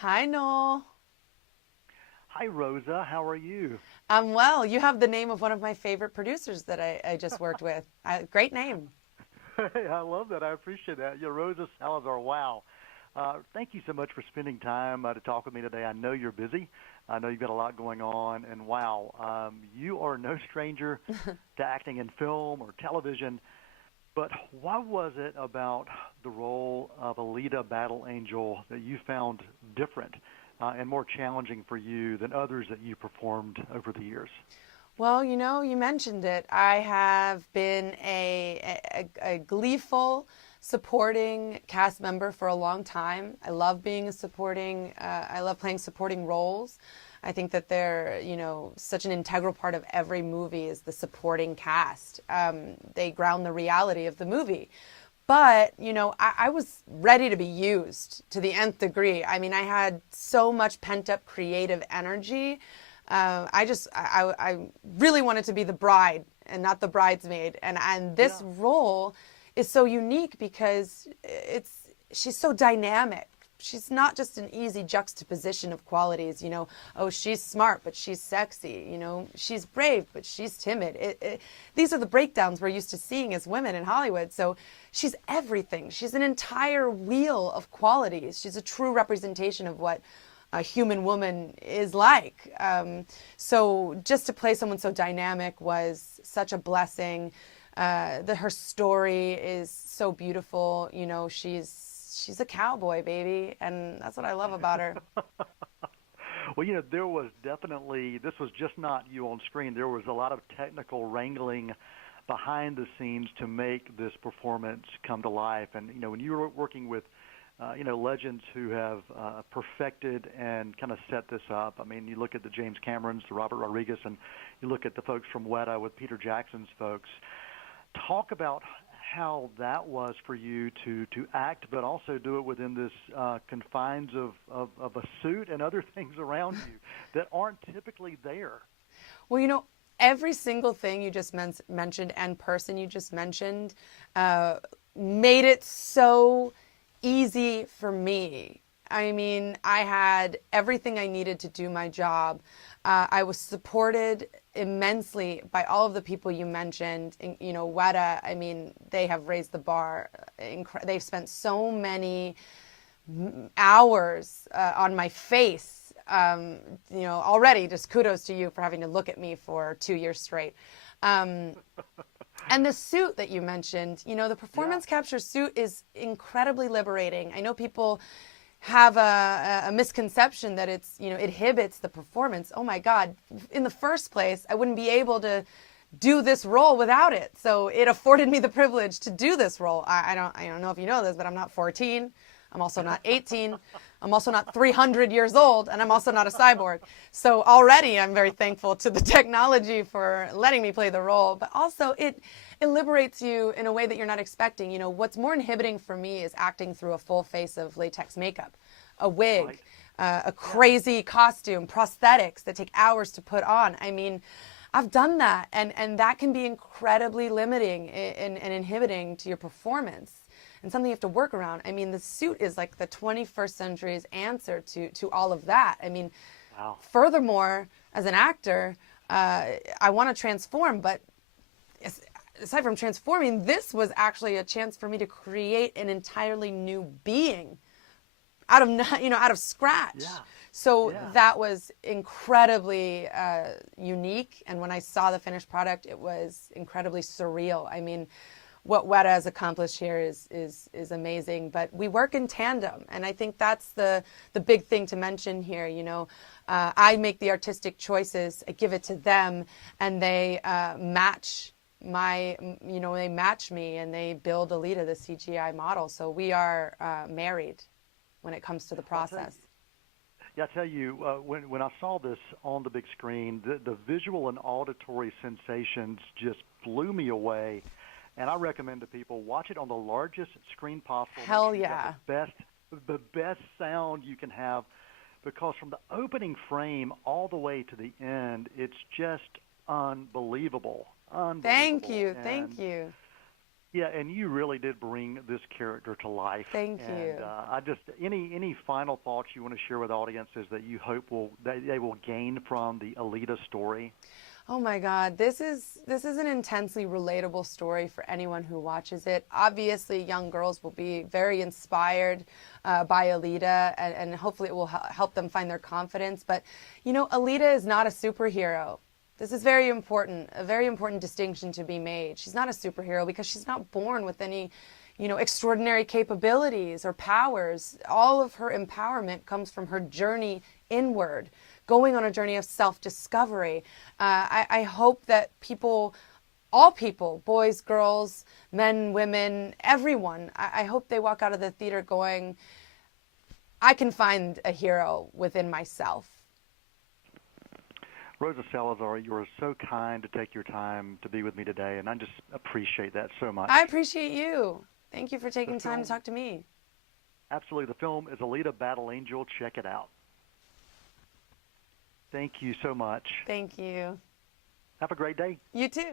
Hi, Noel. Hi, Rosa. How are you? I'm well. You have the name of one of my favorite producers that I just worked with. Great name. Hey, I love that. I appreciate that. Yeah, Rosa Salazar. Wow. Thank you so much for spending time to talk with me today. I know you're busy. I know you've got a lot going on, and wow, you are no stranger to acting in film or television. But what was it about the role of Alita Battle Angel that you found different and more challenging for you than others that you performed over the years? Well, you mentioned it. I have been a gleeful supporting cast member for a long time. I love being a supporting, I love playing supporting roles. I think that they're, such an integral part of every movie is the supporting cast. They ground the reality of the movie. But, I was ready to be used to the nth degree. I mean, I had so much pent up creative energy. I really wanted to be the bride and not the bridesmaid. And this Yeah. role is so unique because she's so dynamic. She's not just an easy juxtaposition of qualities, oh, she's smart, but she's sexy, she's brave, but she's timid. These are the breakdowns we're used to seeing as women in Hollywood. So she's everything. She's an entire wheel of qualities. She's a true representation of what a human woman is like. So just to play someone so dynamic was such a blessing. Her story is so beautiful. She's a cowboy, baby, and that's what I love about her. Well, there was definitely, this was just not you on screen. There was a lot of technical wrangling behind the scenes to make this performance come to life. And, when you were working with, legends who have perfected and kind of set this up. I mean, you look at the James Camerons, the Robert Rodriguez, and you look at the folks from Weta with Peter Jackson's folks. Talk about how that was for you to act, but also do it within this confines of a suit and other things around you that aren't typically there. Well, every single thing you just mentioned and person you just mentioned made it so easy for me. I mean, I had everything I needed to do my job. I was supported immensely by all of the people you mentioned. Weta, I mean, they have raised the bar. They've spent so many hours on my face. Already just kudos to you for having to look at me for 2 years straight. Um, and the suit that you mentioned, the Yeah. performance capture suit is incredibly liberating. I know people have a misconception that it inhibits the performance. Oh my God. In the first place, I wouldn't be able to do this role without it. So it afforded me the privilege to do this role. I don't know if you know this, but I'm not 14. I'm also not 18. I'm also not 300 years old, and I'm also not a cyborg. So already I'm very thankful to the technology for letting me play the role, but also it liberates you in a way that you're not expecting. What's more inhibiting for me is acting through a full face of latex makeup, a wig, Right. a Yeah. crazy costume, prosthetics that take hours to put on. I mean, I've done that, and that can be incredibly limiting and inhibiting to your performance and something you have to work around. I mean, the suit is like the 21st century's answer to all of that. I mean, Wow. furthermore, as an actor, I want to transform, but aside from transforming, this was actually a chance for me to create an entirely new being out of out of scratch. Yeah. So Yeah. that was incredibly unique. And when I saw the finished product, it was incredibly surreal. I mean, what Weta has accomplished here is amazing. But we work in tandem, and I think that's the big thing to mention here. I make the artistic choices, I give it to them, and they match they match me and they build Alita, the CGI model. So we are married when it comes to the Well, I'll tell you. process. Yeah, I tell you, when I saw this on the big screen, the visual and auditory sensations just blew me away. And I recommend to people watch it on the largest screen possible. Make Hell sure you've got yeah. the best sound you can have, because from the opening frame all the way to the end, it's just unbelievable, Thank unbelievable. you. Thank And you. Yeah, and you really did bring this character to life. Thank you. And I just any final thoughts you want to share with audiences that you hope they will gain from the Alita story? Oh my God, this is an intensely relatable story for anyone who watches it. Obviously, young girls will be very inspired by Alita, and hopefully it will help them find their confidence. But you know, Alita is not a superhero. This is very important, a very important distinction to be made. She's not a superhero because she's not born with any, you know, extraordinary capabilities or powers. All of her empowerment comes from her journey inward, going on a journey of self-discovery. I hope that people, all people, boys, girls, men, women, everyone, I hope they walk out of the theater going, I can find a hero within myself. Rosa Salazar, you are so kind to take your time to be with me today, and I just appreciate that so much. I appreciate you. Thank you for The taking time to film, talk to me. absolutely, the film is Alita Battle Angel. Check it out. Thank you so much. Thank you. Have a great day. You too.